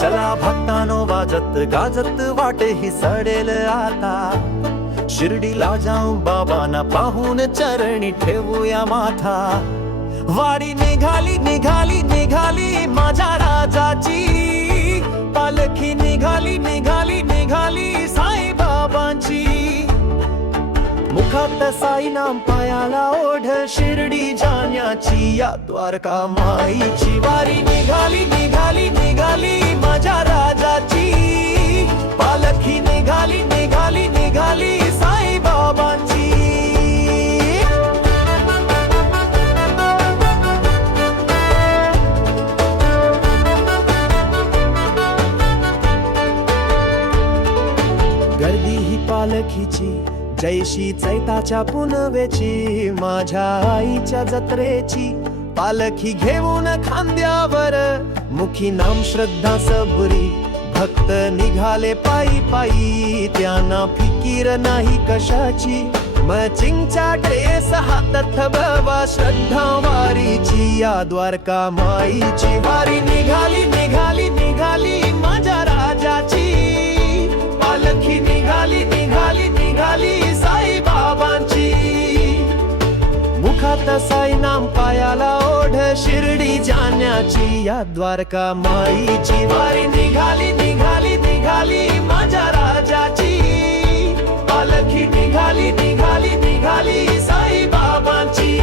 चला भक्तानो वाजत गाजत वाटे ही सडेल आता, शिर्डीला जाऊन बाबांना पाहून चरणी ठेवूया माथा। वारी निघाली निघाली निघाली माझ्या राजाची, पालखी निघाली निघाली निघाली साई बाबांची। मुखात साई नाम पायाला ओढ शिर्डी जाण्याची, या द्वारका माईची वारी निघाली निघाली निघाली माझ्या राजाची, पालखी निघाली निघाली निघाली साई बाबांची। गर्दी ही पालखीची जैशी चैताच्या पुनवेची, माझ्या आईच्या जत्रेची पालखी घेऊन खांद्यावर, मुखी नाम श्रद्धा सबरी भक्त निघाले पायी पायी, त्यांना फिकीर नाही कशाची। मचिंगच्या ड्रेस हातात बाबा श्रद्धा वारीची, या द्वारका माईची वारी निघाली निघाली निघाली माझ्या राजाची, पालखी निघाली निघाली निघाली साई बाबांची। मुखात साई नाम पायाला ओढ शिर्डी जाण्याची, या द्वारका माईची वारी निघाली निघाली निघाली माझ्या राजाची, पालखी निघाली निघाली निघाली साई बाबांची।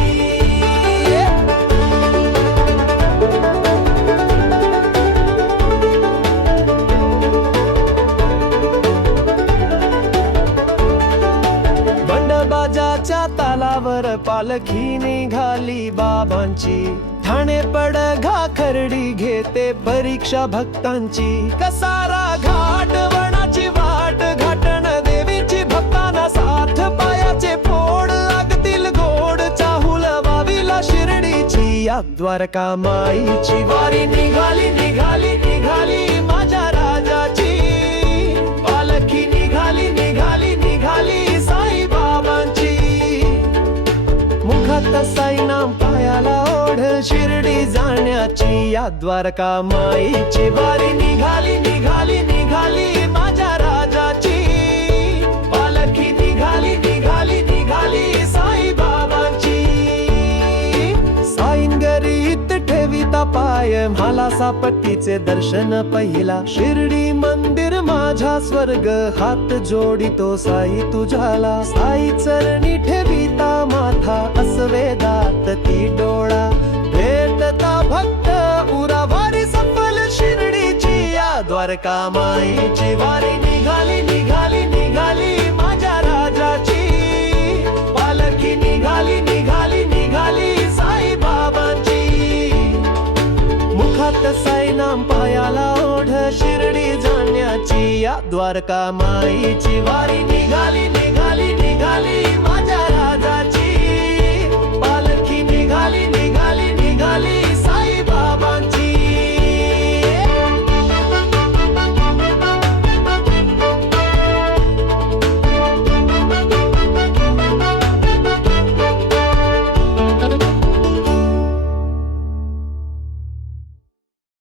बाजाच्या तालावर पालखी निघाली बाबांची, ठाणे पडघा खर्डी घेते परीक्षा भक्तांची। कसारा घाट वनाची वाट घाटण देवीची, भक्तांना साथ पायाचे फोड लागतील गोड, चाहुल वावीला शिर्डीची, या द्वारका माईची वारी निघाली निघाली निघाली माझ्या राजाची, पालखी निघाली निघाली निघाली साई बाबांची। मुखात साई नाम पायाला ओढ शिर्डी जाण्याची, या द्वारका माईची वारी निघाली निघाली निघाली माझ्या राजाची, पालखी निघाली निघाली निघाली साई बाबांची। साईन गरीत ठेविता पाय मला सापट्टीचे दर्शन पहिला, शिर्डी मंदिर माझा स्वर्ग हात जोडितो साई तुझ्याला। साई चरणी ठेविता माथा अस्वेदात ती डोळा, भेटता भक्त उरा वारी सफल शिर्डीची, या द्वारका माईची वारी निघाली निघाली निघाली माझ्या राजाची, पालखी निघाली निघाली निघाली साई बाबांची। मुखात साई नाम पायाला ओढ शिर्डी जाण्याची, या द्वारका माईची वारी निघाली निघाली निघाली माझ्या राजाची, पालखी निघाली निघाली